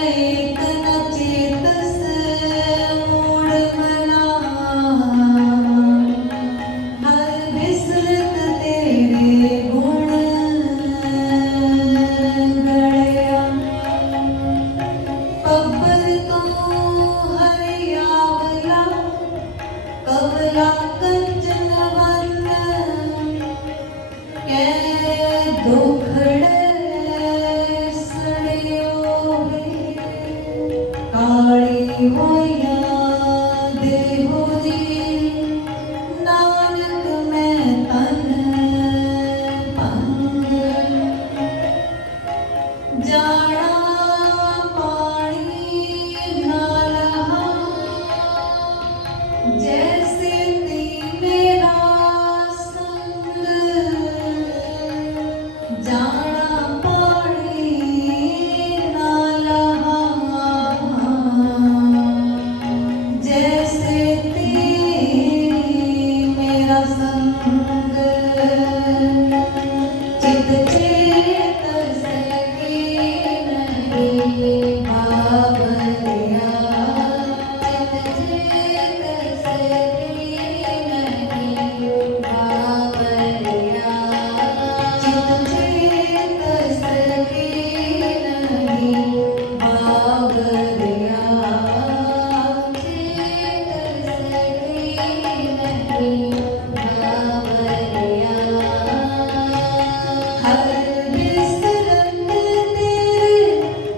एक न चेतस मूढ़ मना, हर विसरत तेरे गुण गढ़या। पब्बर तो हरि आवला, कवला कंचन वन्न, कै दुखड़े सड़ियो है। काली माया देहो दी, नानक मैं तन भंग। जाना पानी ना लहा, जैसे ती मेरा संग। जाना पानी ना लहा, जैसे ती मेरा संग। चित चेत सके नहीं बाबरिया, चित चेत सके नहीं बाबरिया, चित चेत सके नहीं बाबरिया, चेत सके नहीं बाबरिया। हर विसरत तेरे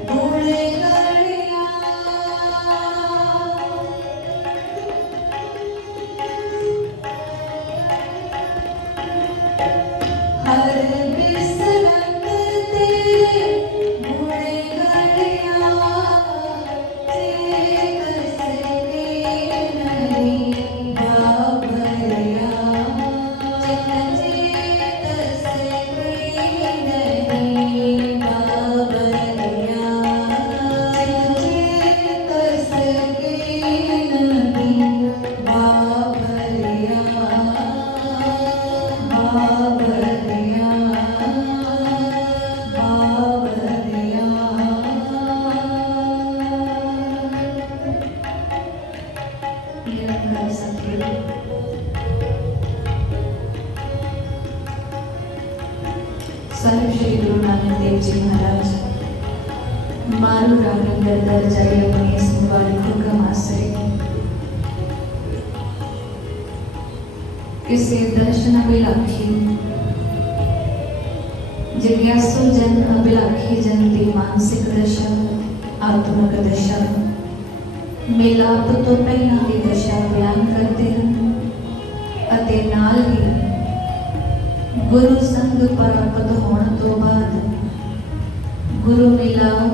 गुण गढ़या। हर विसरत तेरे गुण गढ़या, चेत सके नहीं बाबरिया, चित चेत सके नहीं बाबरिया, चित चेत सके नहीं बाबरिया, बाबरिया, बाबरिया। निरंकार सतगुरु साहिब श्री गुरु नानक देव जी महाराज मारू रागंगर दर जाए अपनी इस मुबारक हुक्म आश्रय। किसे दर्शन अभिलाखी, जिज्ञासु जन अभिलाखी जन की मानसिक दशा, आत्मक दशा, मिलाप तो पहला की दशा बयान करते हैं अते नाल ही गुरु संग प्राप्त होने तो बाद गुरु मिलाप,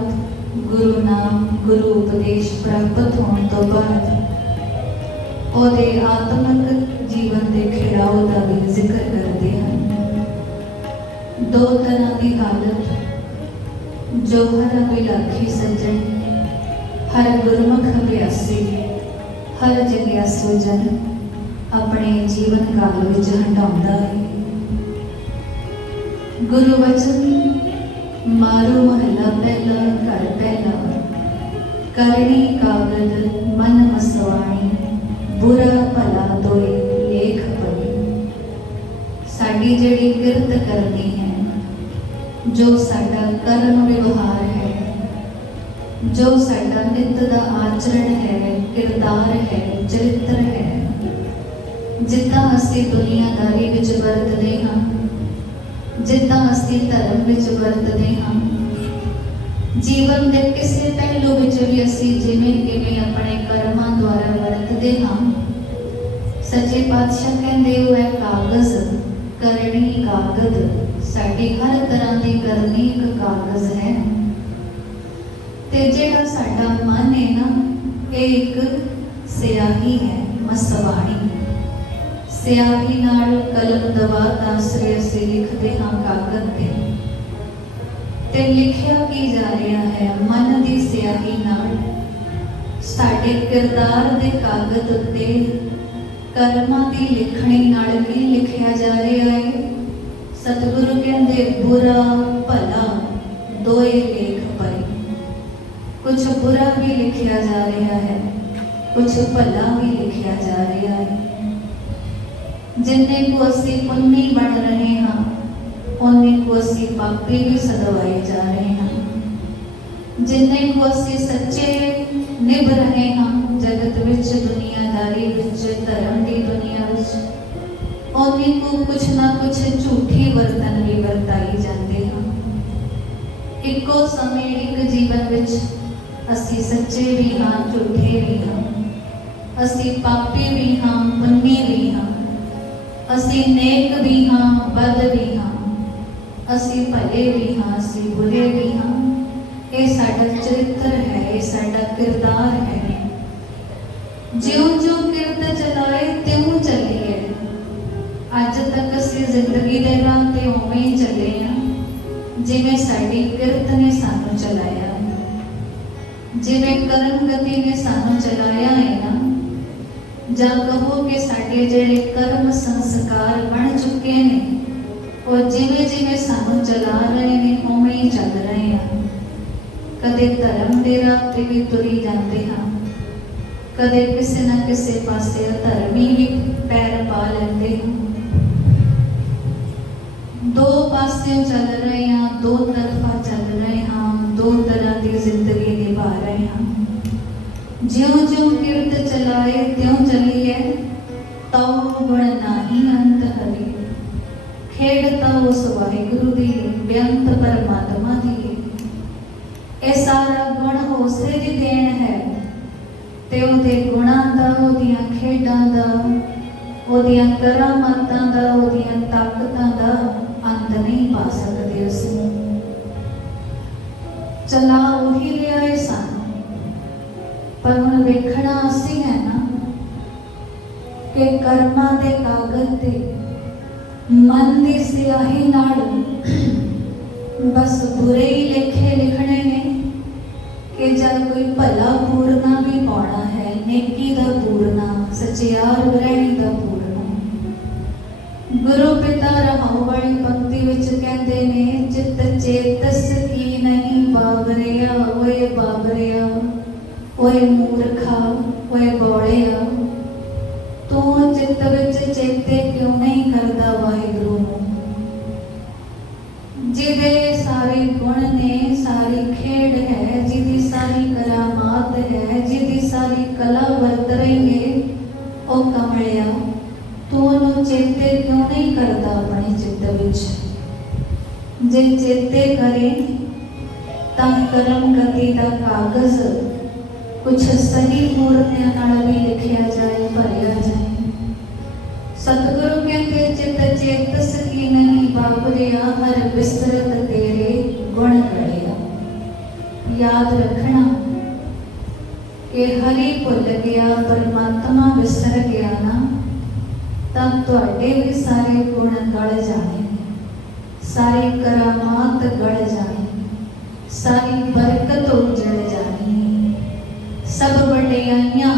गुरु नाम, गुरु उपदेश प्राप्त होने तो बाद ओदे आत्मक जीवन के खिड़ाओ का भी जिक्र करते हैं। दो तरह की हालत जो हर अभिलाखी सज्जन, हर गुरमुख अभ्यासी, हर जिज्ञासु जन अपने जीवन काल विच हंडाउंदा है। गुरु वचन मारो महला पहला घर पहला, करणी कागद मन मसवाणी, बुरा भला दोए लेख पढ़ी। साडी जिहड़ी किरत करनी है, जो साडा कर्म व्यवहार है, जो साडा नित दा आचरण है, किरदार है, चरित्र है, जिद्दां असीं दुनियादारी विच वरतदे हां, जिद्दां असीं धर्म विच वरतदे हां, जीवन के किसी पहलू विच भी असीं जिवें किवें अपने कर्मां द्वारा वरतदे हां। सच्चे पातशाह कहंदे हुए कागज करनी कागद, साडी हर तरह की करनी एक कागज है। ते जिहड़ा साडा मन है ना, एक स्याही है, मसवाणी। स्याही नाल कलम दवात आसरे असीं लिखते हाँ कागज ते लिखिया की जा रहा है मन की स्याही नाल। साडे किरदार दे कागज उत्ते कर्मां दी लिखणी नाल की लिखिया जा रहा है। सतगुरु कहंदे बुरा भला दोए लेख पई। कुछ बुरा भी लिखिया जा रहा है, कुछ भला भी लिखिया जा रहा है। जिन्ने को असी पुन्नी बन रहे हाँ, उन्ने को असी पापी भी सदवाए जा रहे हैं। जिन्ने को असी सच्चे निभ रहे हाँ जगत विच, दुनियादारी विच, धर्म की दुनिया विच, उन्ने को कुछ ना कुछ झूठी वर्तन भी वरताई जाते हैं। इको समय एक जीवन विच असी सच्चे भी हाँ, झूठे भी हाँ, असी पापी भी हाँ, पुन्नी भी हाँ, असी नेक भी हाँ, बद भी हाँ, असी भले भी हाँ, असी बुरे भी हाँ। ये साडा चरित्र है, ये साडा किरदार है। ज्यों ज्यों किरत चलाए त्यों चलिए। अज तक असी जिंदगी दे राह ते उवें ही चले हैं जिवें साडी किरत ने सानू चलाया, जिवें कर्म गति ने सानू चलाया है ना। जा कहो कि साडे जिहड़े कर्म संस्कार बन चुके ने, और जिवें जिवें सानू चला रहे ने उवें ही चल रहे हैं। कदे धर्म दे राह ते भी तुरी जाते हाँ, कदे किसी ना किसी पासे अधर्मी भी पैर पा लेंदे हैं। दो पासे चल रहे हैं, दो तरफा चल रहे हैं, दो तरह की जिंदगी निभा रहे हैं। ज्यों ज्यों किरत चलाए त्यों चलिए, तौ गुण नाही अंत हरि। खेड़ता उस वाहिगुरु दी, बेअंत परमात्मा दी। ये सारा गुण उसे दी देन है, ते उहदे गुणां दा, उहदियां खेडां दा, उहदियां करामातां दा, उहदियां ताकतां दा अंत नहीं पा सकते। असीं चला उही लिया है सानू, पर हुण वेखना असीं है ना कि कर्मां दे कागज ते मन दी स्याही नाल बस बुरे ही लेखे लिखने ने, कि जब कोई भला पूरना भी पाना है, नेकी दा पूरना, सचियार रहनी दा पूरना। गुरु पिता रहाओ वाली पंक्ति विच कहते ने, चित चेतस की नहीं बाबरिया, ओए बाबरिया, ओए मूर्खा, ओए बौड़िया, तू चित विच चेते क्यों नहीं करता वाहिगुरु नूं। जिदे सारे गुण ने, सारी खेड़ है, जिदी सारी करामात है, जिदी सारी कला वरत रही है, ओ कमलिया तू उन्होंने चेते क्यों नहीं करता अपने चित्त विच। जे चेते करे तब कर्म गति का कागज कुछ सही मूर्तियां नाल भी लिखिया जाए, भरिया जाए। सतगुरु कहते चित चेतस की नहीं बाबरिया, हर बिसरत तेरे गुण गड़िया। याद रखना कि हरि भुल गया, परमात्मा विसर गया ना, तब तुहाडे भी सारे गुण गल जाने, सारी करामात गल जानी, सारी बरकत उजड़ जानी, सब वडियाइयां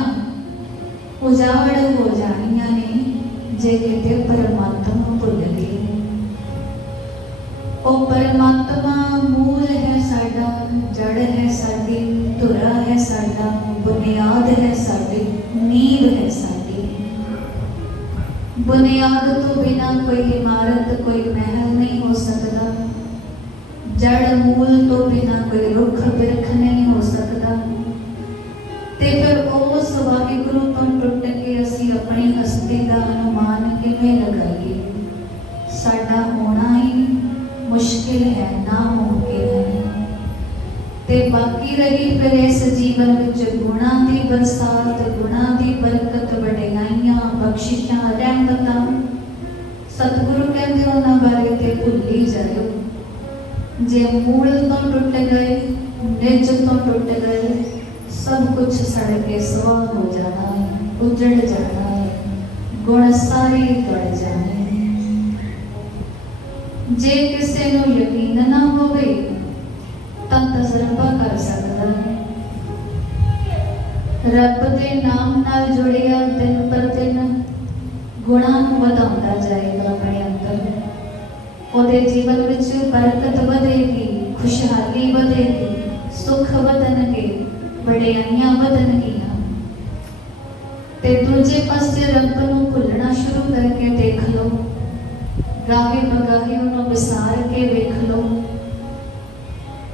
उजाड़ हो जानियां ने जे किते परमात्मा भुल गए। ओ परमात्मा मूल है साडा, जड़ है साडी, धुरा है साडा, बुनियाद है साडी, नींव है साडी। बुनियाद तो बिना कोई इमारत, कोई महल नहीं हो सकता। जड़ मूल तो बिना कोई रुख बिरख नहीं हो सकता। ते फिर उस वाहिगुरु तो टुट के असी अपनी हस्ती का अनुमान किवें लगाइए। साडा होना ही मुश्किल है, नामुमकिन है। ते बाकी रही फिर इस जीवन विच गुणा की बरसात, गुणा की बरकत, वडियाइयां, बख्शिशां, रहमतां। सतगुरु कहते उन्हां बारे ते भुल ही जाओ। जे मूल तो टुट गए, निज तो टुट गए, सब कुछ सड़ के स्वाह हो जाना है, उजड़ जाना है, गुण सारे गड़ जाने। जे किसी को यकीन ना होवे तां तजर्बा कर सकता है। रब के नाम नाल जुड़िया दिन पर दिन गुणां नूं वधाउंदा जाएगा अपने अंदर। उहदे जीवन विच बरकत वधेगी, खुशहाली वधेगी, सुख वधणगे, वडियाइयां वधणगियां। ते दूजे पासे रब नूं भुलना शुरू करके देख लो, गाहे बगाहे उन्होंने विसार के वेख लो,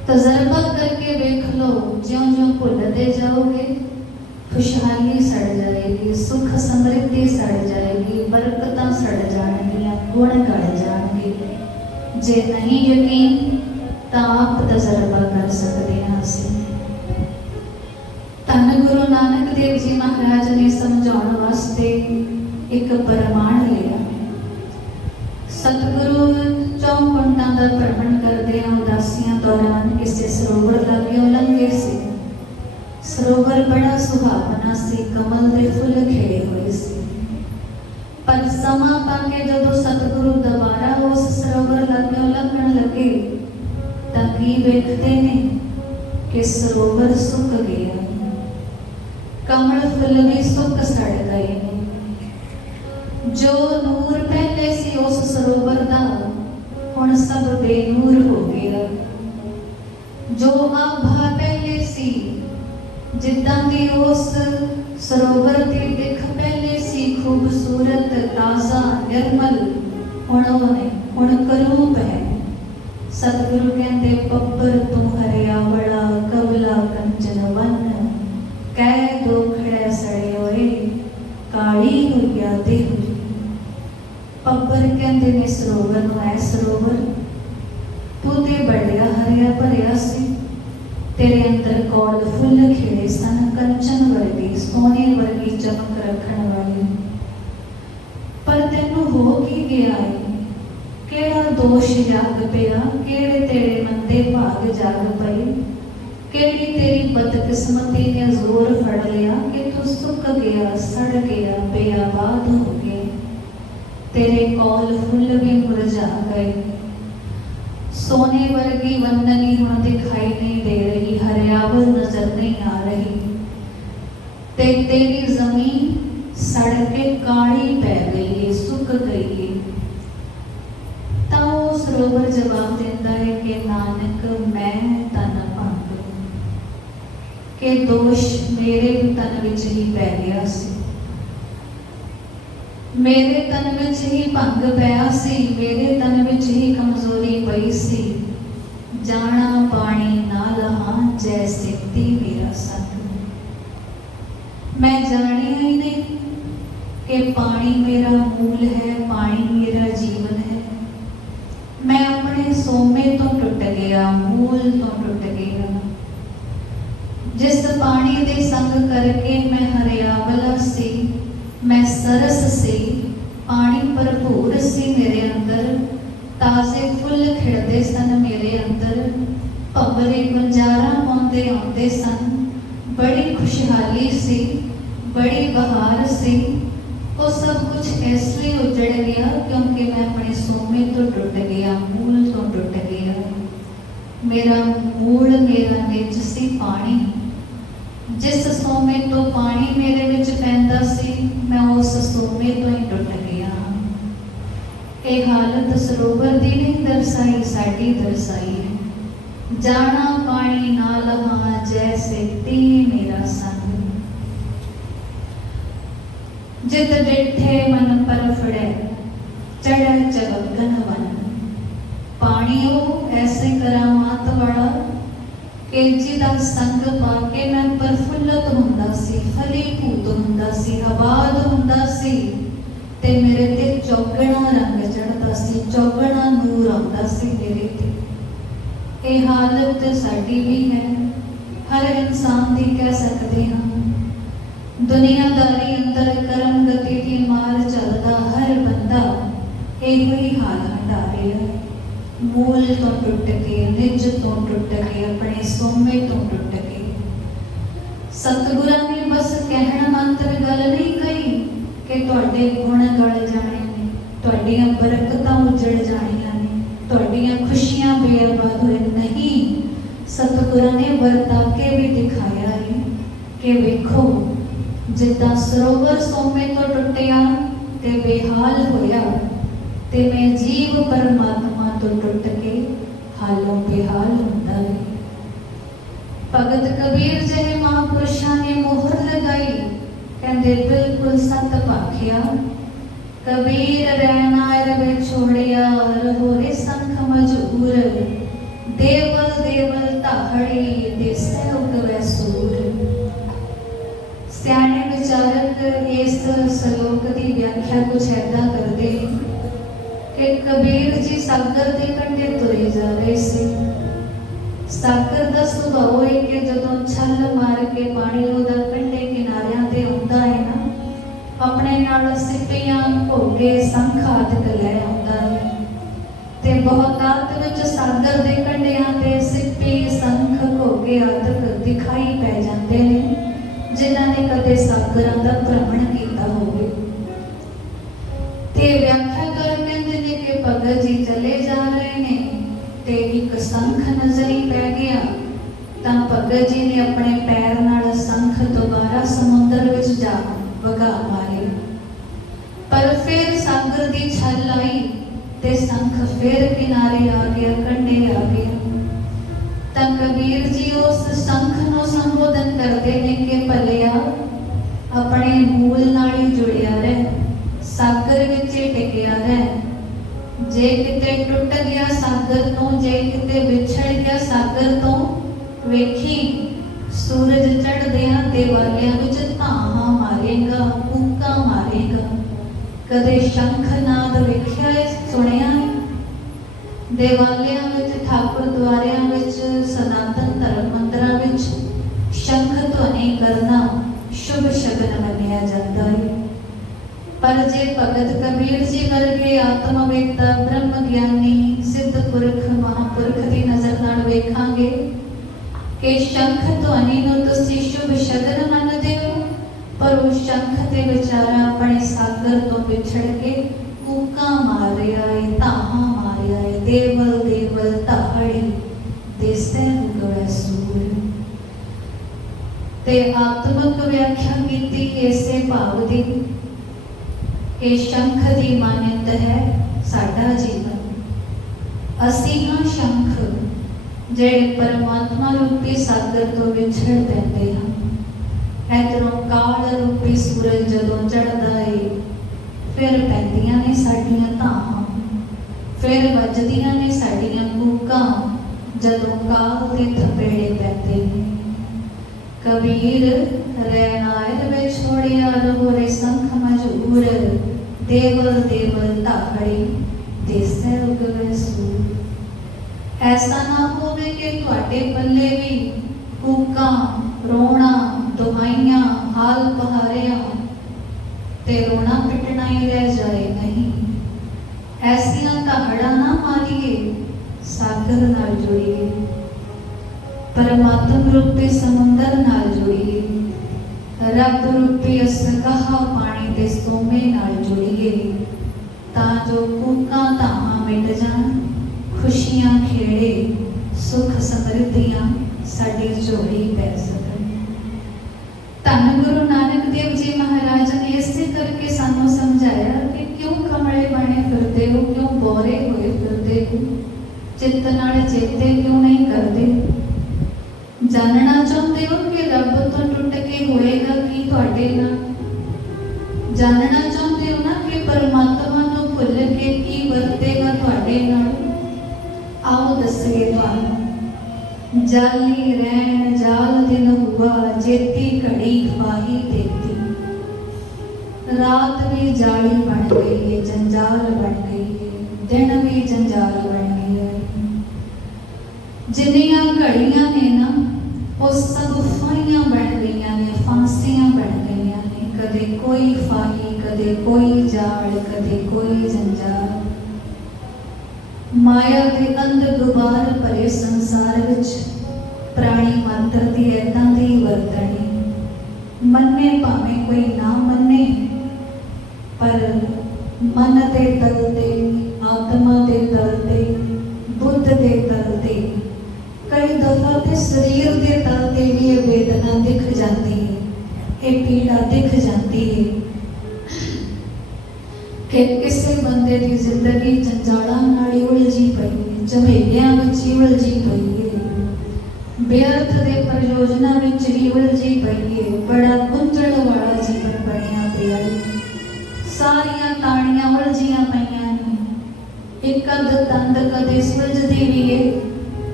तजर्बा करके वेख लो। ज्यों ज्यों भुलते जाओगे खुशहाली सड़ जाएगी, सुख समृद्धि सड़ जाएगी, बरकतां सड़ जाएंगियां, गुण घट जाएंगे। जे नहीं यकीन तो आप तजर्बा कर सकते हैं। असीं धन गुरु नानक देव जी महाराज ने समझाने वास्ते एक प्रमाण लिया। सतगुरु चौकुंटां दा भ्रमण करदे उदासियां दौरान किसी सरोवर लागे लंघे सी। सरोवर बड़ा सुहावना सी, कमल दे फुल खिड़े हुए सी। पर समा पाके जदों सतगुरु दोबारा उस सरोवर लागे लंघण लगे तां की वेखदे ने कि सरोवर सुक गया, कमल फुल भी सुक सड़ गए। जो नूर पहले सी उस सरोवर दा हुण सब बेनूर हो गया। जो आभा पहले सी, जिद्दां दी उस सरोवर दी दिख पहले सी खूबसूरत ताज़ा निर्मल, हुण करूप है। सतगुरु कहते पब्बर तू हरियावड़ा कवला कंचन वन, कै दोखड़े सड़े होए काली हुई देहु। पब्बर कहते ने सरोवर नूं, ऐ सरोवर तू ते बड़िया हरिया भरिया सी, तेरे अंदर कौल फुल खिड़े सन, कंचन वर्गी सोने वर्गी चमक रखण वाली। पर तेनू हो की गया है? केड़ा दोष जाग पिया, केड़े तेरे मंदे भाग जाग पए, केड़ी तेरी बदकिस्मती ने जोर फड़ लिया कि तू सुक गया, सड़ गया, बेआबाद हो गया। तेरे कौल फुल भी मुरझा गए। सोने वर्गी वंदनी हुण दिखाई नहीं दे रही, हरियावल नजर नहीं आ रही। ते तेरी जमीन सड़ के काली पै गई है, सुक गई है। तां सरोवर जवाब देता है कि नानक मैं तन भंग, के दोष मेरे तन विच ही पै गया सी, मेरे तन विच ही भंग पिया सी, मेरे तन विच ही कमजोरी पई सी। जाना पानी ना लहा जैसे ती मेरा संग। मैं जानिया ही नहीं कि पानी मेरा मूल है, पानी मेरा जीवन है। मैं अपने सोमे तो टुट गया, मूल तो टुट गया। जिस पानी दे संग करके मैं हरियावला सी, मैं सरस सी, पानी भरपूर सी मेरे अंदर, ताजे फुल खिड़ते सन मेरे अंदर, भंवरे गुंजारा पाउंदे आउंदे सन, बड़ी खुशहाली सी, बड़ी बहार सी। वो सब कुछ इसलिए उजड़ गया क्योंकि मैं अपने सोमे तो टुट गया, मूल तो टुट गया। मेरा मूल मेरा निज सी पानी, जिस सोमे तो पानी मेरे विच पैंदा सी, मैं उस सोमे तो ही टुट गया। ये हालत सरोवर दी नहीं दर्शाई, साडी दर्शाई है। जाना पानी ना लहा जैसे ती मेरा संग। जित डिठे मन पर फड़े चढ़े चवगन वन। पानी वो ऐसे करामात वाला कि जिदा संग पाके मैं प्रफुल्लत हुंदा सी, फलीभूत हुंदा सी, आबाद हुंदा सी, ते मेरे ते चौगना रंग चढ़दा सी, चौगना नूर आउंदा सी मेरे ते। ये हालत साडी भी है, हर इंसान दी कह सकते हैं। दुनियादारी अंदर कर्म गति की मार चलता हर बंदा एक ही हाल हटा रहा है। मूल तो टुट के, निज तो टुट के, अपने सोमे तो टुट के। सतगुरां ने बस कहना मात्र गल नहीं कही कि तुहाडे गुण गल जाने ने, तुहाडीआं बरकतां उजड़ जाणीआं ने, तुहाडीआं खुशियां बेआबाद होए नहीं। सतगुरां ने वरता के भी दिखाया है कि वेखो जिद्दां सरोवर सोमे तो टुटिया ते बेहाल होया, ते मैं जीव परमात्मा तो टुट के हालों बेहाल हुंदा है। भगत कबीर जहे महापुरुषों ने मोहर लगाई, कहते बिल्कुल सत भाखिया। कबीर रहना रवे छोड़िया, रहो रे संख मजबूर। देवल देवल ताहड़ी, देसे उगवे सूर। सियाने विचारक इस श्लोक की व्याख्या कुछ ऐदा करते कि कबीर जी सागर के कंढे तुरे जा रहे थे। सागर का सुभाव है कि जदों छल मार के पानी उहदा कंढे किनारियां ते आउंदा है ना, अपने नाल सिप्पियां घोगे संख आदि लै आउंदा है। ते बहुतात विच सागर दे कंढियां ते सिप्पी संख घोगे आदि दिखाई पै जांदे ने, जिन्हां ने कदे सागरां दा भ्रमण कीता होवे। ते व्याख्याकार कहंदे ने कि भगत जी चले जा रहे ने ते एक संख नजरी पै गया, तां भगत जी ने अपने पैर नाल संख दोबारा समुद्र विच जा वगा मारे। पर फिर सागर दी छल आई ते संख फिर किनारे आ गया, कंढे आ गया। तां कबीर जी उस संख नूं संबोधन करते ने कि भलिया अपने मूल नाल ही जुड़िया रह, सागर विच टिकिया रह। जे किते टुट गया सागर तो, जे किते विछड़ गया सागर तो, वेखी सूरज चढ़दियां दिवालियां विच धाहां मारेगा, कूकां मारेगा। कदे शंखनाद वेखिया है, सुनिया है? दिवालियां विच, ठाकुर द्वारियां विच, सनातन धर्म मंदिरां विच शंख ध्वनि करना शुभ शगन मन्निया जाता है। पर जे भगत कबीर जी वर्गे आत्मवेता ब्रह्म ज्ञानी सिद्ध पुरख महापुरख की नजर नाल वेखांगे कि शंख ध्वनि नूं तुसीं शुभ शगन मनदे हो, पर उस शंख ते विचारा अपने सागर तो विछड़ के कूकां मार रहा है, धाहां मार रहा है। देवल देवल ताहड़ी, देसे उगवे सूर। ते आत्मक व्याख्या कीती इसे भाव दी कि शंख की मान्यता है साडा जीवन। असी हाँ शंख जेड़े परमात्मा रूपी सागर तो विछड़ पैंदे हां। इधरों काल रूपी सूरज जदों चढ़दा है, फिर पैंदियां ने साडियां धाहां, फिर वजदियां ने साडियां कूकां जदों काल दे थपेड़े पैंदे ने। कबीर रैनायर वे छोड़िया, रहो रे संख मजबूर। देवल देवल ताहड़ी, देसे उगवे सूर। ऐसा ना होवे कि तुहाडे पल्ले भी कूकां, रोना, दुहाइयां, हाल पहारियां ते रोना पिटना ही रह जाए। नहीं, ऐसियां ताहड़ा ना मारिए, सागर नाल जुड़िए, परमात्म रूपी समुंदर नाल जुड़िए, रब रूपी असकहा पानी दे सोमे नाल जुड़िए, तां जो कूकां धाहां मिट जान, खुशियां खेड़े सुख समृद्धियां साडी झोली पै सकन। धन गुरु नानक देव जी महाराज ने इसे करके सानू समझाया कि क्यों कमले बने फिरते हो, क्यों बोरे हुए फिरते हो, चित्त नाल चेते क्यों नहीं करते। जानना चाहते हो कि रब तो टुट के होएगा की तुहाडे नाल? जानना चाहते हो ना कि परमात्मा तो भुल के की वरतेगा तुहाडे नाल? आओ दसिए तुहानू। जाली रैन जाल दिन हुआ, जेती घड़ी खवाही देती। रात भी जाली बन गई है, जंजाल बन गई है, दिन भी जंजाल बन गई है। जिन्नियां घड़ियां ने ना वो सब फाइयां बन गई ने, फांसियां बन गई ने। कदे कोई फाही, कदे कोई जाल, कदे कोई जंजाल। माया के अंध गुबार भरे संसार विच प्राणी मात्र की ऐदां दी वरतणी। मन्ने भावें कोई ना मन्ने, पर मन दे तल ते, आत्मा दे तल ते, बुद्ध दे तल ते, कई दफा ते शरीर के तल ते भी ये वेदना दिख जाती है, ये पीड़ा दिख जाती है कि किसी बंदे की जिंदगी जंजालां नाल उलझी पई है, झमेलियां विच उलझी पई है। बेअर्थ दे प्रयोजना विच ही उलझी पई है, बड़ा गुंझल वाला जीवन बनिया पिया है। सारियां ताणियां उलझियां पईयां ने, एक अध तंद कदे सुलझदी भी है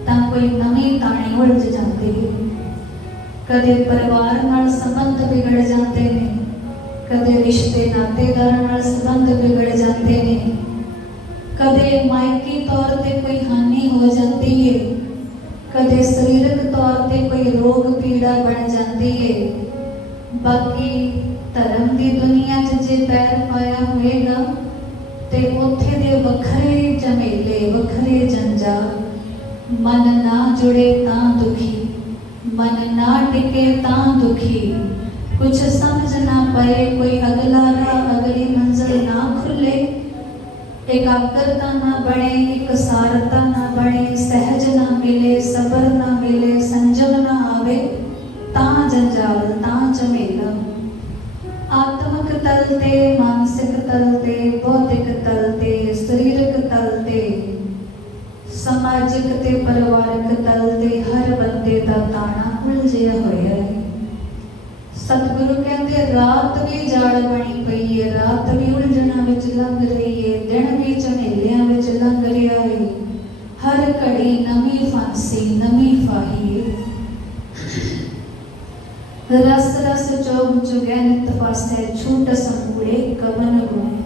तां कोई नवीं ताणी उलझ जाती है। कदे परिवार नाल संबंध बिगड़ जाते ने, कदे रिश्ते नातेदार नाल संबंध बिगड़ जाते ने, कदे मायकी तौर ते कोई हानि हो जाती है, कदे शरीरक तौर ते कोई रोग पीड़ा बन जाती है। बाकी धर्म की दुनिया च जे पैर पाया होएगा ते उत्थे दे वखरे झमेले वखरे जंजाल। मन ना जुड़े तां दुखी, मन ना टिके तां दुखी, कुछ समझ ना पाए, कोई अगला राह अगली मंजिल ना खुले, एकाग्रता ना बने, एक सारता ना बने, सहज ना मिले, सबर ना मिले, संजम ना आवे, तां जंजाल तां झमेला। आत्मक तल ते, मानसिक तल ते, बौद्धिक तल ते, शरीरक तल ते, समाजिक ते परिवारक तल ते हर बंदे दा ताना उलझिया होया है। सतगुरु कहते रात भी जाड़ बनी पई है, रात भी उलझना विच लंघ रही है, दिन भी झमेलियां विच लंघ रहा है। हर घड़ी नवी फांसी नवी फाही है। रस रस चौग चुगै नित फासै, छूट संकूड़े कवन गुणे।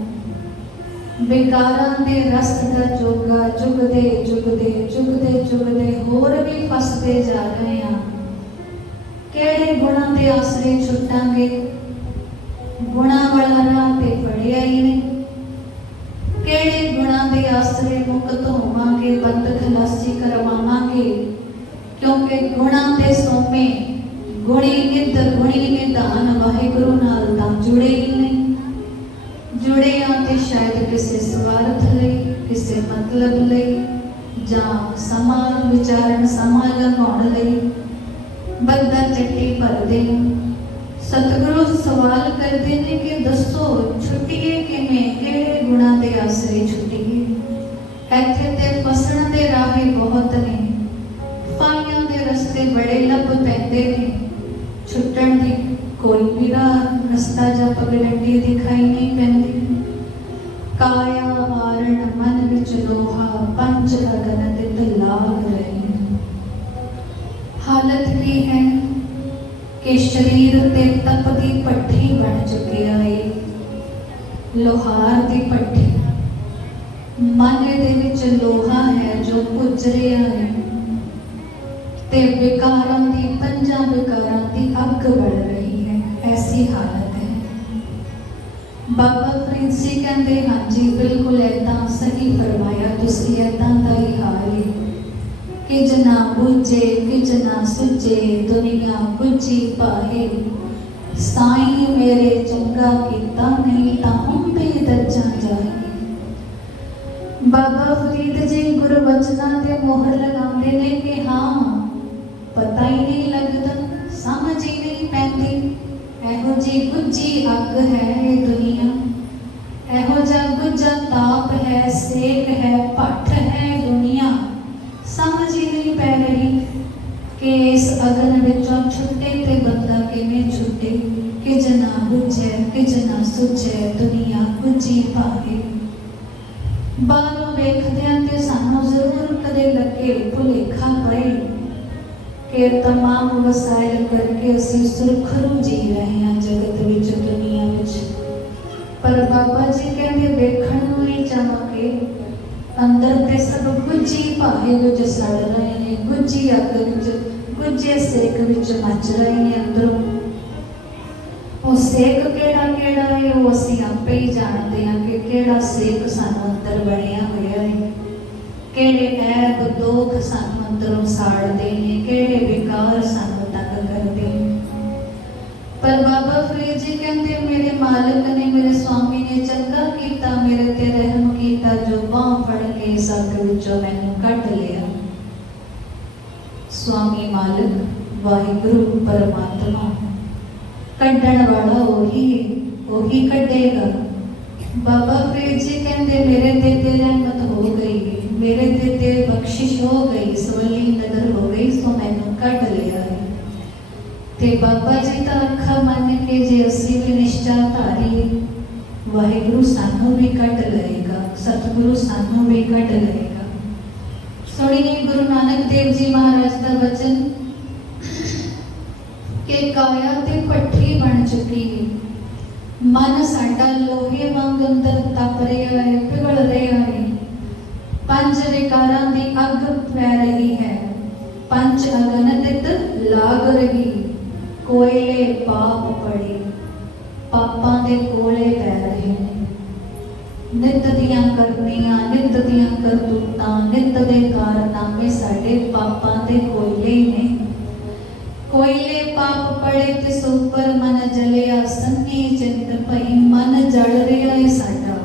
बेकारां दे रस दा जोगा जुगदे जुगदे जुगदे जुगदे होर भी फसदे जा रहे हैं। केड़े गुणां दे आसरे छुटांगे, गुणां वाला राह ते फड़िया ही नहीं। केड़े गुणां दे आसरे मुक्त होवांगे, बंद खलासी करवावांगे, क्योंकि गुणां दे सोमे गुणी निध गुणी निधान वाहिगुरु नाल तां जुड़े ही नहीं। जुड़े आ ते शायद किसी स्वार्थ लई, किसी मतलब लई, जां समा विचारण समा लंघाउण लई बंदा चिट्ठी भरदे। सतगुरु सवाल करते हैं कि दसो छुट्टिए किवें, किहड़े गुणां दे आसरे छुट्टिए। इत्थे ते फसण दे राहे बहुत ने, फाइयां दे रस्ते बड़े लभ पैंदे ने, छुट्टण दी कोई भी राह रस्ता जां पगडंडी दिखाई नहीं पैंदी। काया आरण मन विच लोहा, पंच अगन तित लाग रहे। हालत की है कि शरीर ते तपदी भट्ठी बन चुकिया है, लोहार दी भट्ठी। मन दे विच लोहा है जो भुज रहा है, ते विकारां दी पंजां विकारां दी अग बढ़ रही है। ऐसी हालत है। बाबा फरीद जी कहते हाँ जी बिल्कुल ऐदा सही फरमाया, तुसी ऐदा दा ही हाल है। किज ना बूझे किज ना सुझे, दुनिया बुझी पाहे, साईं मेरे चंगा कीता नहीं तां हुंदे दज्जां जाए। बाबा फरीद जी गुरबचनां ते मोहर लगाते ने कि हाँ पता ही नहीं लगता, समझ ही नहीं पैंदी। एहो जी गुज्जी अग है ये दुनिया, एहो जा गुज्जा ताप है, सेक है, भट्ठ है दुनिया। समझ ही नहीं पै रही कि इस अगन विचों छुट्टे ते बंदा किवें छुट्टे। किज ना बुझे किज ना सुझे, दुनिया गुज्जी पावे। बाहरों वेखदियां ते सानू जरूर कदे लगे भुलेखा पए कि तमाम वसाइल करके असी सुरखरू जी रहे हैं जगत विच दुनिया विच। पर बाबा जी कहते देखण नूं नहीं चाहांगे, अंदर ते सब गुज्जी भावे विच सड़ रहे हैं, गुज्जी अग विच गुज्जे सेक विच मच रहे हैं अंदरों। वो सेक केड़ा केड़ा है वो असी आपे ही जानते हैं कि केड़ा सेक सानू अंदर बनिया होया है, केड़े ऐब दोख सानू अंदरों साड़ते हैं, केड़े विकार सानू तंग करते हैं। पर बाबा फरीद जी कहते मेरे मालिक ने, मेरे स्वामी ने चंगा कीता, मेरे ते रहम कीता जो बांह फड़ के इस अग विचों मैनू कढ लिया। स्वामी मालिक वाहिगुरु परमात्मा कढ़ण वाला वही कढ़ेगा। बाबा फरीद जी कहते मेरे ते रहमत हो गई, मेरे ते बख्शिश हो गई, सवली नजर हो गई, सो मैनू कढ़ बाबा जी का अखा मन के जे असी भी निष्ठा धारी, वाहिगुरु सानू भी कट लेगा, सतगुरु सानू भी कट लेगा। सुनिए गुरु नानक देव जी महाराज का वचन कि काया ते भट्ठी बन चुकी है, मन साडा लोहे वांग अंदर तप रहा है, पिघल रहा है, पंच विकारां दी अग पै रही है, पंच अगनदित लाग रही, कोयले पाप पड़े, पापां दे कोले पै रहे हैं। नित दियां करनियां, नित दियां करतूतां, नित दे कारनामे साडे पापां दे कोयले ही ने। कोयले पाप पड़े तिस उपर मन जलिया, संगी चिंत भई मन जल रहा है साडा।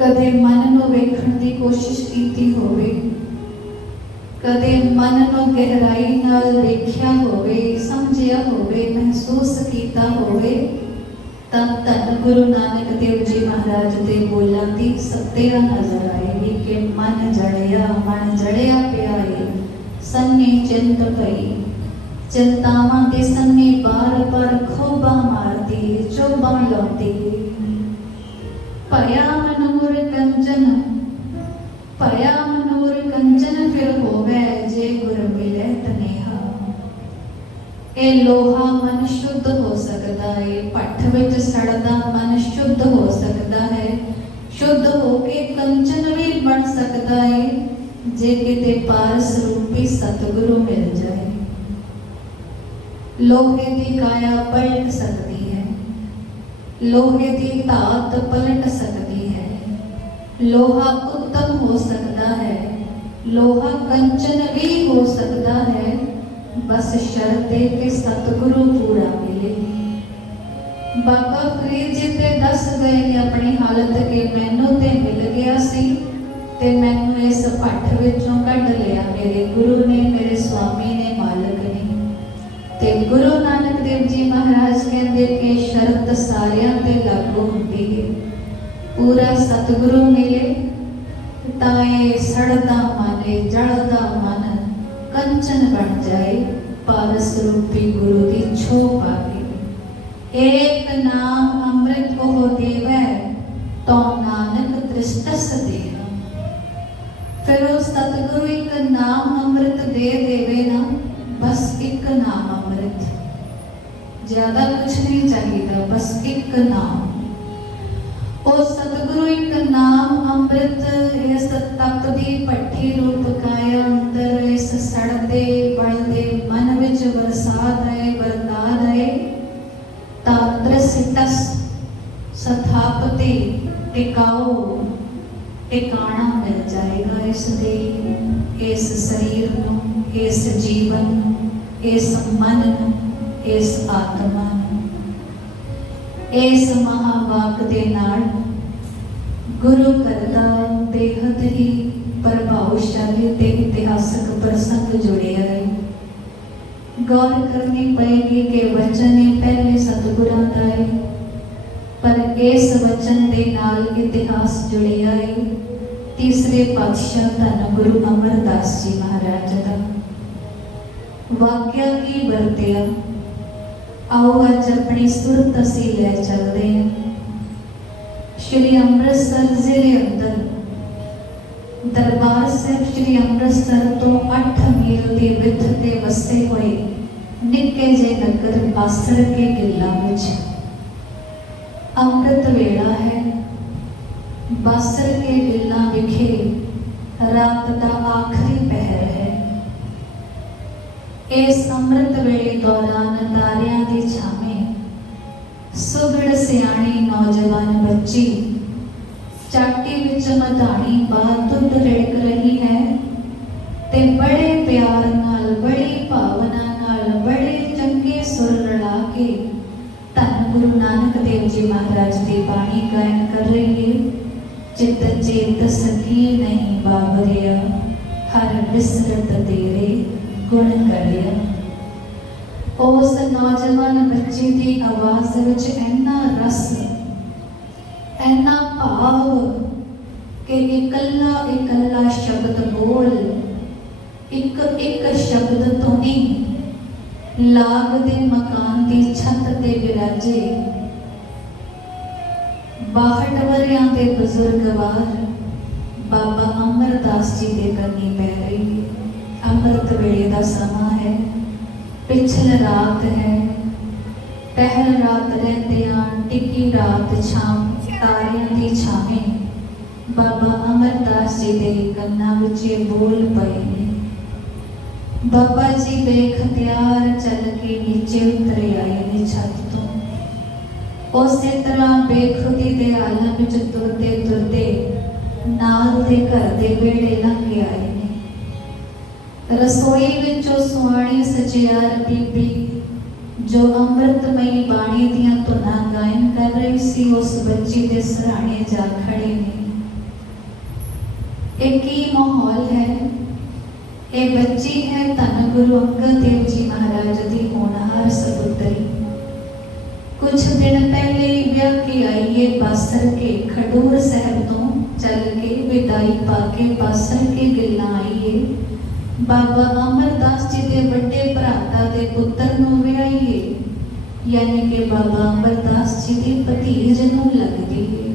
कदे मन नूं वेखण दी कोशिश कीती होवे, कदे मन नूं गहराई नाल वेख्या होवे, समझिया होवे, महसूस कीता होवे, तब धन गुरु नानक देव जी महाराज दे बोलां दी सत्या नजर आएगी कि मन जड़िया पिया है, संगे चिंत पई, चिंतावां दे संगे बार बार खोबा मारदी, चोबा लाउंदी। भया मनोर कंचन, भया मनोर कंचन फिर होवे, जे गुर मिले तनेहा। ए लोहा मन शुद्ध हो सकता है, भट्ठ विच सड़दा मन शुद्ध हो सकता है, शुद्ध होके कंचन भी बन सकता है, जे किते पारस रूपी सतगुरु मिल जाए। लोहे दी काया पलट सकती है, लोहे दी धात पलट सकती है, लोहा उत्तम हो सकता है, लोहा कंचन भी हो सकता है, बस शर्त है कि सतगुरु पूरा मिले। बाबा फरीद जी ते दस गए कि अपनी हालत के मैनू ते मिल गया सी ते मैनू इस भट्ठ विचों कढ लिया मेरे गुरु ने, मेरे स्वामी ने, मालक ने। ते गुरु नानक देव जी महाराज कहते कि शर्त सारियां ते लागू होती है, पूरा सतगुरु मिले ताए सड़दा मन, जलदा मन कंचन बन जाए, पारस रूपी गुरु की छो पाके। एक नाम अमृत ओह देवै, तो नानक दृष्टस देह। फिर उस सतगुरु एक नाम अमृत दे देवे ना, बस एक नाम अमृत, ज्यादा कुछ नहीं चाहिए, बस एक नाम। और सतगुरु एक नाम अमृत इस तपदी भट्ठी रूप काया अंदर इस सड़दे बलदे मन विच वरसा दे, वरदा दे, तात्रसितस स्थापति टिकाओ टिकाना मिल जाएगा इस देह, इस शरीर नूं, इस जीवन नूं, इस मन नूं, इस आत्मा नूं। इस महावाक दे नाल गुरु करदा बेहद ही प्रभावशाली ते इतिहासक प्रसंग जुड़िया है। गौर करनी पड़ेगी कि वचन ही पहले सतगुरां दा है, पर इस वचन दे नाल इतिहास जुड़िया है तीसरे पातशाह धन गुरु अमरदास जी महाराज का। वाक्या की वरतिया, आओ अज अपनी सुरत असी लै चलते हैं। श्री अमृतसर जिले अंदर दरबार साहिब श्री अमृतसर तो 8 मील की विथ ते वसे हुए निक्के जे नगर बासड़ के गिल्ला विच अमृत वेला है। बासड़ के गिल्ला विखे रात का आखिरी पहर है। इस अमृत वेले दौरान तारियां की छावें सुगड़ सियाणी नौजवान बच्ची चाटी विच मधानी बात दुध रिड़क रही है ते बड़े प्यार नाल, बड़ी भावना नाल, बड़े चंगे सुर रला के धन गुरु नानक देव जी महाराज की बाणी गायन कर रही है। चित चेत सकी नहीं बाबरिया, हर बिसरत तेरे गुण करिया। उस नौजवान बच्ची की आवाज विच इन्ना रस, इन्ना भाव कि इकल्ला इकल्ला शब्द बोल, एक एक शब्द तो नहीं लाग दे मकान दी छत ते विराजे 62 वरियां दे बुजुर्गवार बाबा अमरदास जी दे करनी पै रही है। अमृत वेले का समा है, पिछल रात है, पहल रात रहंदियां टिकी रात छां तारियां दी छावें बाबा अमरदास जी दे कन्नां विच बोल पए ने। बाबा जी बेखतियार चल के नीचे उतरे आए ने छत तो। उसे तरह बेखुदी दे आलम विच तुरते तुरते नाल दे घर दे वेड़े लंघ आए ने। रसोई विचों सुहानी सचियार बीबी जो अमृतमयी बाणी दियां धुनां गायन कर रही सी उस बच्ची दे सराहने जा खड़े ने। एक ही माहौल है, ये बच्ची है धन गुरु अंगद देव जी महाराज की होनहार सपुत्री। कुछ दिन पहले ही ब्याह के आई है बासर के खडूर साहब तो चल के विदाई पाके बासर के गिला आई है। बाबा अमरदास जी के बड़े भराता के पुत्र नूं विआही है, यानी कि बाबा अमरदास जी की भतीज नूं लगदी है।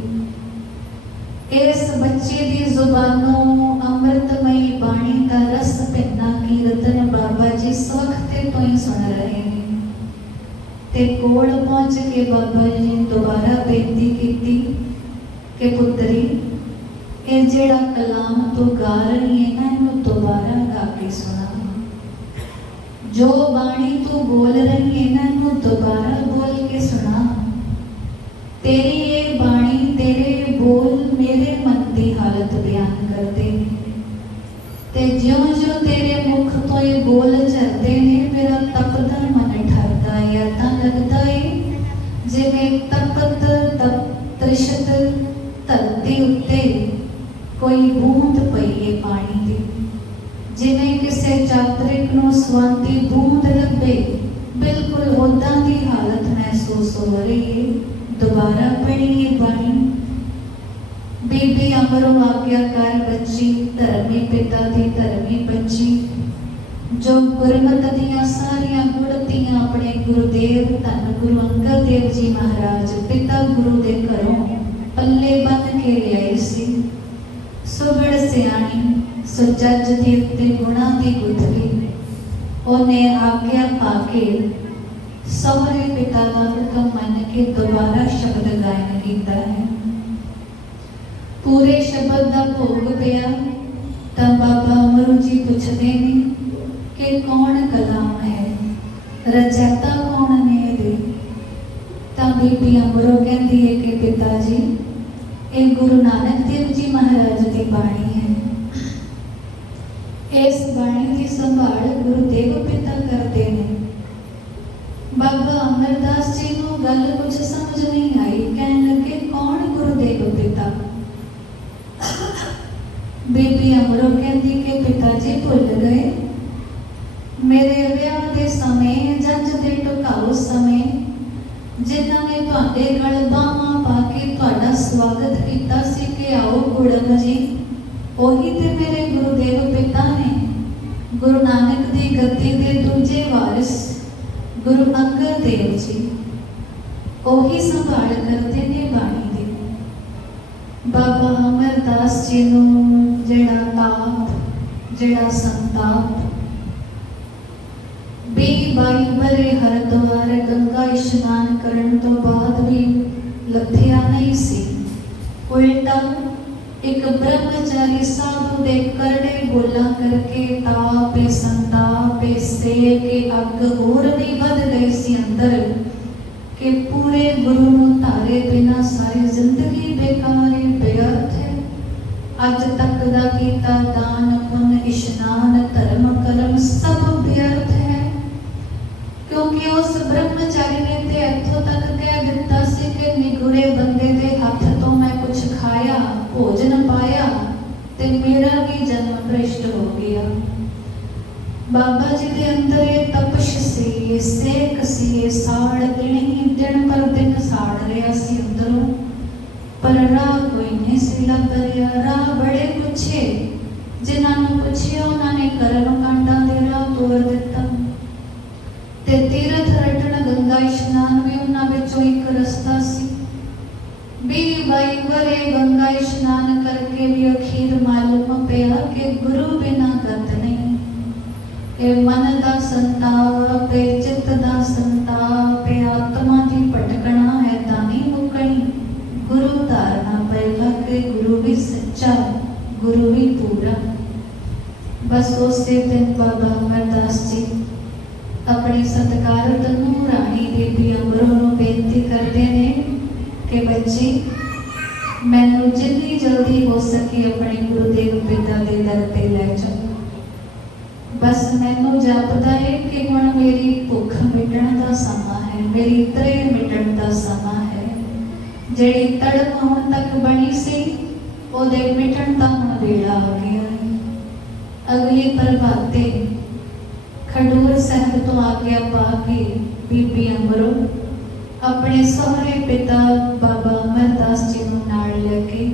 इस बच्चे की जुबानों अमृतमयी बाणी का रस भिन्ना कीर्तन बाबा जी स्वखते तो ही सुन रहे हैं। ते कोल पहुंच के बाबा जी ने दोबारा बेनती की कि पुत्री ये जेड़ा कलाम तू गा रही है ना इन्हू दोबारा गा के सुना। जो बाणी तू बोल रही है ना इन्हू दोबारा बोल के सुना। तेरी ये बाणी तेरे बोल मेरे मन की हालत बयान करते ते ज्यों ज्यों तेरे मुख तो ये बोल झरते ने मेरा तपदा मन ठरदा है। तां लगदा है जिवें तपत तृषत धरती उत्ते कोई बूंद पई है पानी दी, जिवें किसी चातरिक नूं स्वांती बूंद लभे बिल्कुल उदां दी हालत महसूस हो रही है। दोबारा पढ़ी बाणी। बीबी अमरों आज्ञाकार बच्ची धर्मी पिता की धर्मी बच्ची जो गुरमत दियां सारियां गुणतियां अपने गुरुदेव धन गुरु अंगद देव जी महाराज पिता गुरु दे घरों पल्ले बन के लियाई सी। सुगड़ सियाणी सुचज दी उत्ते गुणां दी गुथली ओने आज्ञा पाके सौरे पिता का हुक्म मन के दोबारा शब्द गायन किया है। पूरे शब्द का भोग पिया तब बाबा अमरू जी पूछते हैं कि कौन कलाम है, रचयिता कौन ने दे। तब बीबी अमरू कहती है कि पिताजी ये गुरु नानक देव जी महाराज की बाणी है। इस बाणी की संभाल गुरुदेव पिता करते हैं। बाबा अमरदास जी को गल कुछ समझ नहीं आई, कहने लगे कौन गुरुदेव पिता। बीबी अमरो कहती कि पिताजी भुल गए मेरे विआह के समय जंज के ढुकाओ समय जिन्होंने तुहाडे गल बाहां पा के तुहाडा स्वागत किया सी कि आओ गुड़म जी, वही ते मेरे गुरुदेव पिता ने। गुरु नानक की गद्दी के दूजे वारिस गुरु अंगद देव जी ओही संभाल करते ने बाणी दी। बाबा अमरदास जी नूं जेड़ा ताप जेड़ा संताप 22 बरे हरिद्वार गंगा इशनान करन तो बाद भी लथया नहीं सी। उल्टा एक ब्रह्मचारी साधु दे करड़े बोला करके ताप संताप सेक अग होर भी बद गई सी अंदर कि पूरे गुरु नूं धारे बिना सारी जिंदगी बेकार बेअर्थ है। अज तक दा कीता दान पुन इशनान धर्म कर्म सब व्यर्थ है, क्योंकि उस ब्रह्मचारी ने ते इत्थों तक कह दिता सी कि निगुरे बंदे दे हाथ तो मैं कुछ खाया भोजन पाया ते मेरा भी जन्म भ्रष्ट हो गया। बाबा जी के अंदर ये तपश सी, ये सेक सी, ये साड़ इन्हीं दिन पर दिन साड़ रहा सी अंदरों, पर राह कोई नहीं सी लभ रहा। राह बड़े पूछे, जिन्होंने पूछे उन्होंने कर्म कांडा दे राह तोड़ दिता ते गंगा इशनान भी उन्हां विचों एक रस्ता सी। 22 वरे गंगा इशनान करके भी अखीर मालूम पिया कि गुरु बिना गत नहीं। ए मन दा संताप, ए चित्त दा संताप, ए आत्मा दी भटकना है तानी मुकनी। गुरु धारना पएगा कि गुरु भी सच्चा, गुरु भी पूरा। बस उसे दिन बाबा अमरदास जी अपनी सत्कारत नूरानी बेबी अमरों नूं बेनती करते हैं कि बच्ची मैनू जितनी जल्दी हो सके अपने गुरुदेव पिता दे दर पे लै जाओ। बस मैनू जापदा है कि हुण मेरी भुख मिटण दा समा है, मेरी त्रेह मिटण दा समा है। जिहड़ी तड़प हुण तक बनी सी ओदे मिटण दा हुण वेला आ गया है। अगली प्रभाते खडूर साहब तो आज्ञा पा के बीबी अमरो अपने सहुरे पिता बाबा अमरदास जी नूं नाल लैके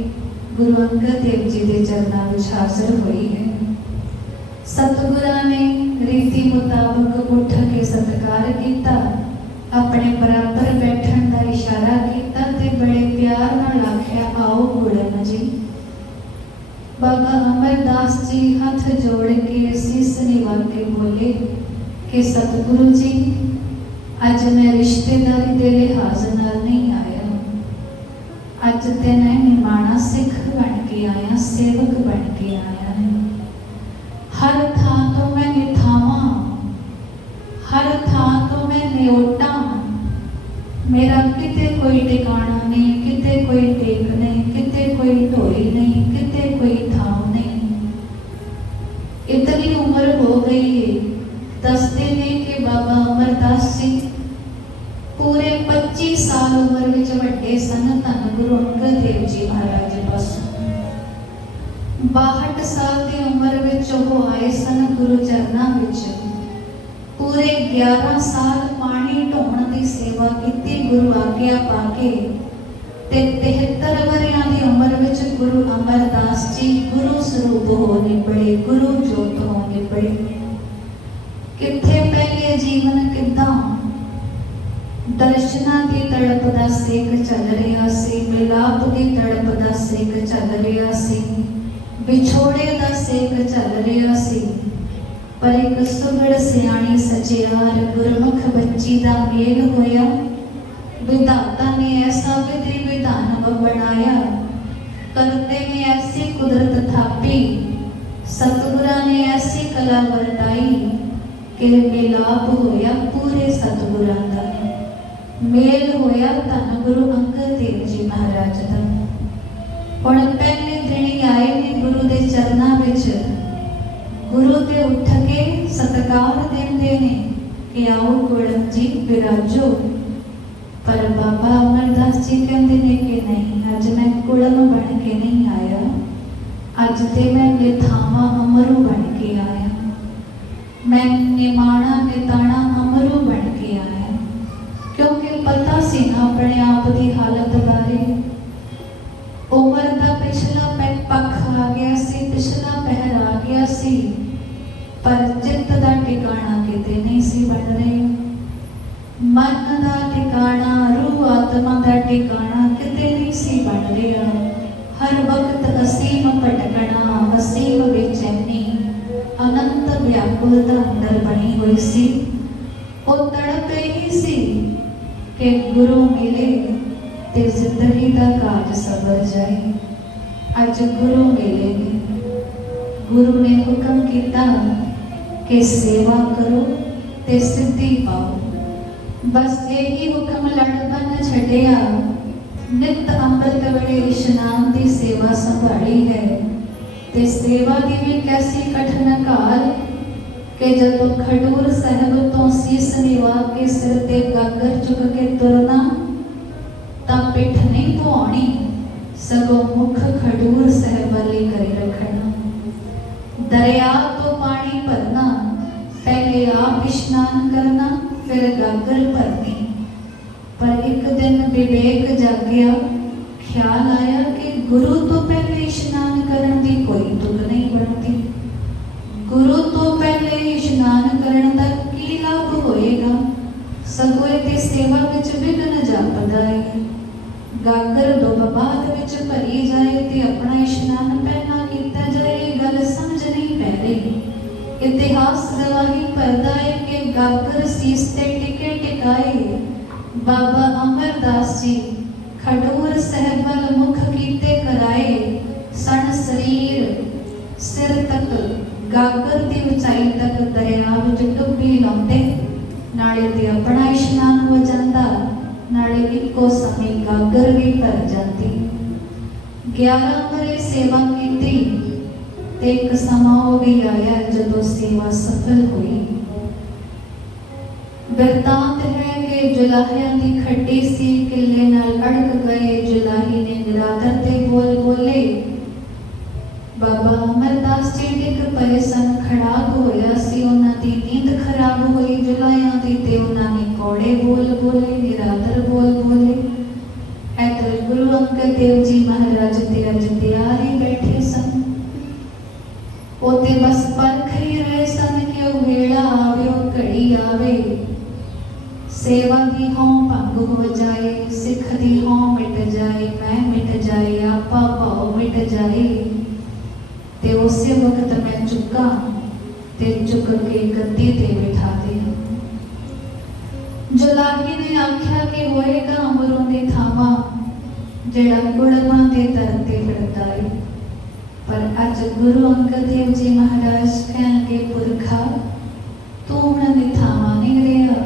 गुरु अंगद देव जी के चरणों में हाजिर हुई है। सतगुरां ने रीति मुताबक उठ के सत्कार किया, अपने बराबर बैठण का इशारा किया ते बड़े प्यार नाल आख्या आओ गुड़म जी। बाबा अमरदास जी हाथ जोड़ के शीस निवा के बोले कि सतगुरु जी अज मैं रिश्तेदारी दे लिहाज नाल नहीं आया, अज ते मैं निमाणा सिख बन के आया, सेवक बन के आया है। हर थां तो मैं निथावां, हर थां तो मैं न्योटा, मेरा किते कोई ठिकाना नहीं, किते कोई टेक नहीं, किते कोई ढोई नहीं, किते कोई थाम नहीं। इतनी उम्र हो गई है, दसते ने कि बाबा अमरदास जी पूरे 25 साल उम्र विच वड्डे सन धन गुरु अंगद देव जी महाराज पासों। 62 साल की उम्र विच वो आए सन गुरु चरना विच। पूरे 11 साल पानी ढोण की सेवा की गुरु आज्ञा पाके ते 73 वरियां की उम्र विच गुरु अमरदास जी गुरु स्वरूप हो निबड़े, गुरु जोत हो निबड़े। किथे पहले जीवन किदां दर्शना की तड़प दा सेक चल रहा सी, मिलाप की तड़प दा सेक चल रहा सी, विछोड़े दा सेक चल रहा सी। पर एक सुगड़ सियाणी सचियार गुरमुख बच्ची दा मेल होया। विधाता ने ऐसा विधि विधान बनाया, करते में ऐसी कुदरत थापी, सतगुरां ने ऐसी कला वरताई कि मिलाप होया पूरे सतगुरां दा, मेल होया धन गुरु अंगद देव जी महाराज दा। हुण पहले दिन ही आए ने गुरु दे चरनां विच, गुरु ते उठ के सत्कार देंदे ने कि आओ गुड़म जी विराजो। पर बाबा अमरदास जी कहते ने कि नहीं, अज मैं गुड़म बन के नहीं आया, अज ते मैं निथावा अमरू बन के आया, मैं निमाणा निताणा अमरू बन के आया। क्योंकि पता सी ना अपने आप की हालत बारे। उम्र का पिछला पक्ष आ गया सी, पिछला पहर आ गया सी, पर चित्त का ठिकाना किते नहीं सी बन रहे। मन का ठिकाना, रूह आत्मा का ठिकाना किते नहीं सी बन रहा। हर वक्त असीम भटकना, असीम बेचैनी, अनंत व्याकुलता अंदर बनी हुई सी। वो तड़प ही सी कि गुरु मिले ते जिंदगी का काज सबर जाए। अज गुरु मिले ने, गुरु ने हुक्म किया कि सेवा करो ते सिद्धि पाओ। बस यही हुक्म लड़बन छड़िया। नित अमृत वेले इशनान की सेवा संभाली है ते सेवा की भी कैसी कठिन काल कि जदों खडूर साहब तो सीस निवा के सिर ते गागर चुक के तुरना तां पिठ नहीं धोनी, सगों मुख खडूर साहब वाले करे रखना। दरिया तो पानी भरना, पहले आप स्नान करना फिर गागर भरनी। पर एक दिन विवेक जागया, ख्याल आया कि गुरु तो पहले स्नान करने की कोई तुक नहीं बनती। गुरु तो पहले स्नान करने का की लाभ होएगा? सगोए दी सेवा विच विघन जापदा है। गागर दुबाबाद विच भरी जाए ते अपना इशनान पहना कीता जाए, गल समझ नहीं पै रही। इतिहास गवाही भरदा है कि गागर सीस ते टिके टिकाए बाबा अमरदास जी खडूर साहब वल मुख कीते कराए। सन शरीर सिर तक गागर दी उचाई तक दरिया विच डुब्बी लाउंदे, नाले ते अपना इशनान हो जांदा, नाले इक्को समय गागर भी भर जाती। 11 वरे सेवा कीती ते एक समा भी आया जदों सेवा सफल हुई। बिरतांत है कि जुलाहिया की खड्डी सी किले नाल अड़क गए। जुलाही ने निरादर ते बोल बोले। बाबा अमरदास जी डिग पए सन, खड़ाक होया सी, उन्हां दी नींद खराब हुई। जुलाहिया दी ते उन्हां ने कौड़े बोल बोले, निरादर बोल बोले। ऐतर गुरु अंगद देव जी महाराज ते अज तैयार ही बैठे सन। ओते बस परख ही रहे सन कि ओ वेला आवे, ओ घड़ी आवे, सेवा की हों भंग हो जाए, सिख की हों मिट जाए, मैं मिट जाए, आपा भाव मिट जाए। ते उसे वक्त मैं चुका ते चुक के गद्दी ते बिठा दे। जुलाही ने आख्या कि होएगा अमरों दे थावा जेड़ा गुड़वां दे दर ते फिरदा है। पर अज गुरु अंगद देव जी महाराज कहणगे, पुरखा तू हुण निथावा नहीं रहा,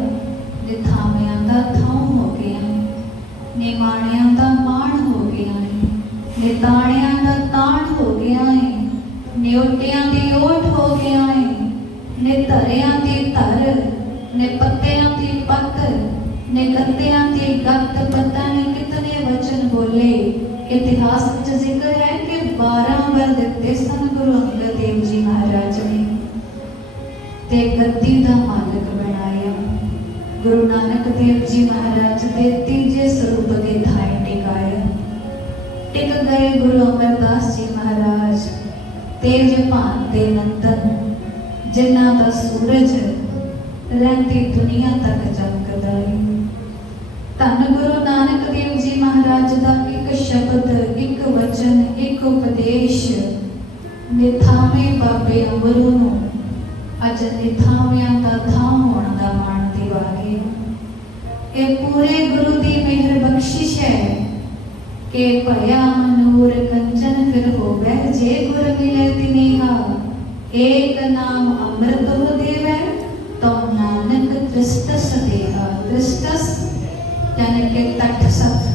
निथावियां दा थां हो गया, निमाणियां दा माण हो गया है, निताणियां दा ताण हो गया है, न्योटियां दी ओठ हो गया है, निधरियां दी धर, ने पत्तियां दी पत, ने गत्तियां दी गत। पता नहीं कितने वचन बोले। इतिहास में जिक्र है कि 12 वर दिते सन गुरु अंगद देव जी महाराज ने ते गद्दी दा मालिक बनाया। गुरु नानक देव जी महाराज के तीजे स्वरूप के थाए टिकाया। टिक गए गुरु अमरदास जी महाराज, तेज भान ते नंदन, जिन्हां दा सूरज रहती दुनिया तक चमकदा है। धन गुरु नानक देव जी महाराज का एक शब्द, एक वचन, एक उपदेश निथावे बाबे अमरू नूं अज निथावियां दा थां होण दा माण दिवा गया। ये पूरे गुरु की मेहर बख्शिश है कि भया मनूर कंचन फिर होवे, जे गुर मिले तिनेहा, एक नाम अमृत हो देवै, तो नानक त्रिस्तस देहा। त्रिस्तस यानी कि तटस्थ।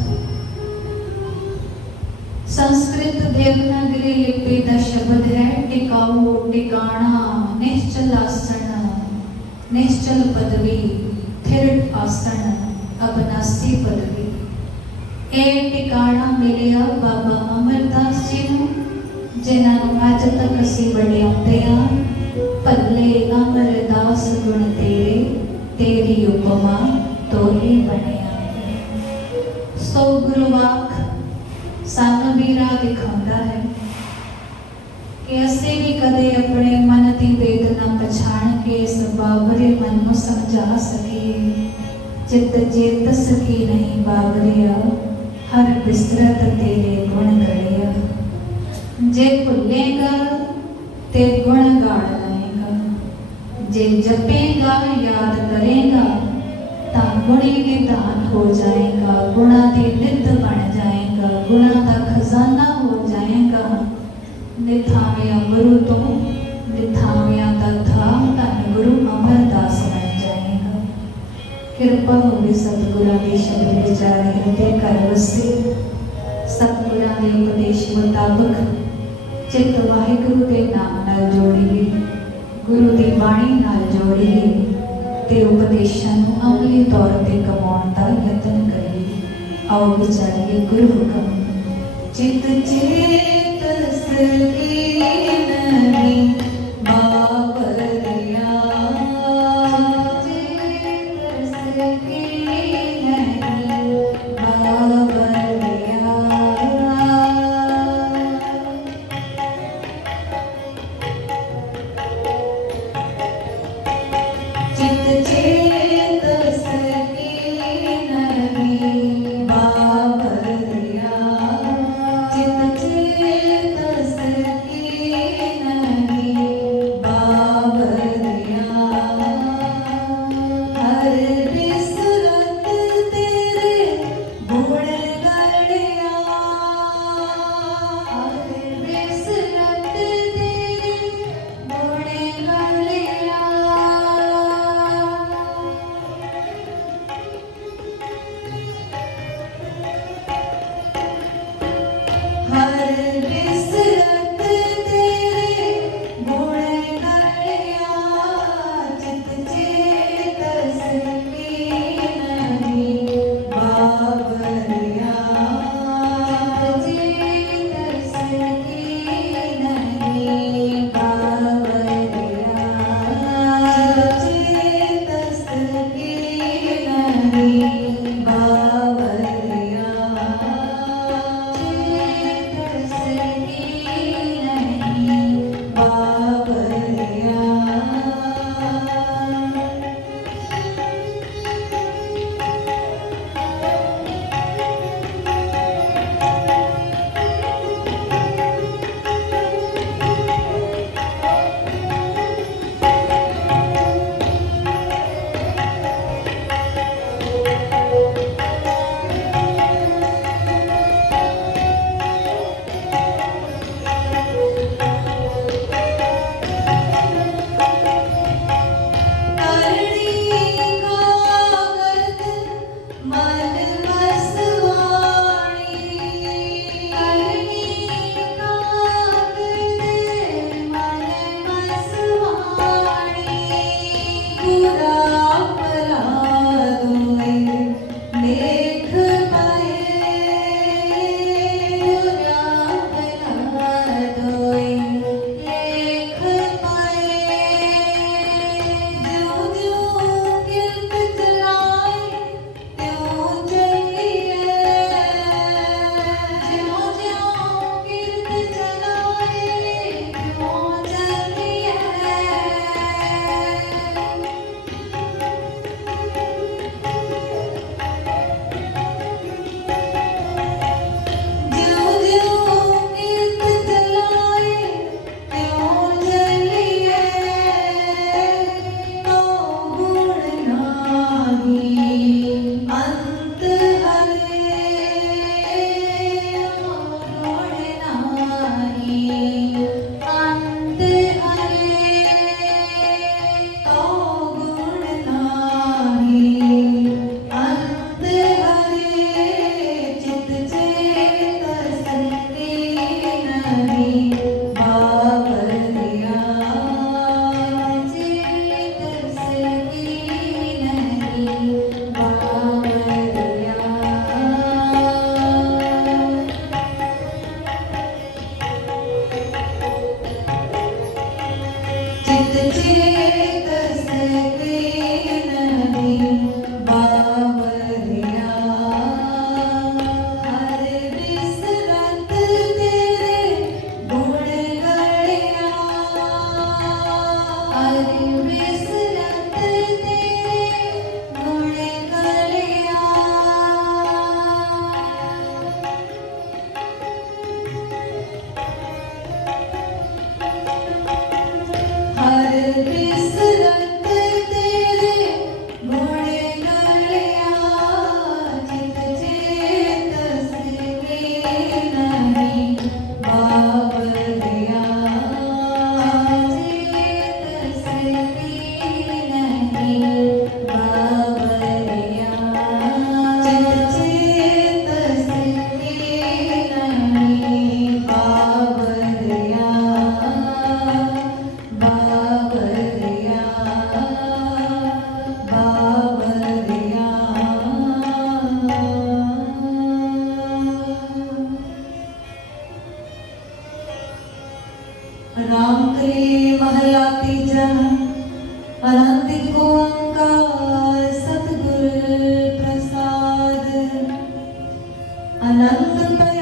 संस्कृत देवनागरी लिपि का शब्द है टिकाऊ, टिकाणा, निश्चल आसन, निश्चल पदवी, थिर आसन, अबनासी पदवी। ए टिकाणा मिलिया बाबा अमरदास जी नूं, जिन्हां अज तक असीं वडियाउंदे हां। भले अमरदास गुण तेरे, तेरी उपमा तोही बनिया। सो गुरुवाक सानू भी राह दिखाता है कि असी भी कदे अपने मन की वेदना पछाण के इस बाबरे मन को समझा सकिए। चित चेतस की नहीं बाबरिया, हर बिसरत तेरे गुण गड़िया। जे भुलेगा ते गुण गाड़ लाएगा, जे जपेगा याद करेगा ता गुणी निधान हो जाएगा, गुणा की निध बन जाएगा, गुणा का खजाना हो जाएगा। निथाविया गुरु तो निथाविया का धाम धन गुरु अमरदास बन जाएगा। कृपा होगी सतगुरा के शब्द विचार हृदय कर वसे। सतगुरा के उपदेश मुताबक चित वाहिगुरु के नाम नाल जोड़िए, गुरु की बाणी नाल जोड़िए ते उपदेशों को अमली तौर पर कमाने का यत्न करिए। आओ विचारिए गुरु हुक्म। चित चेतस की नहीं बाबरिया, चेतस की नहीं बाबरिया। चित चेतस ਆਨੰਦ ਪੈ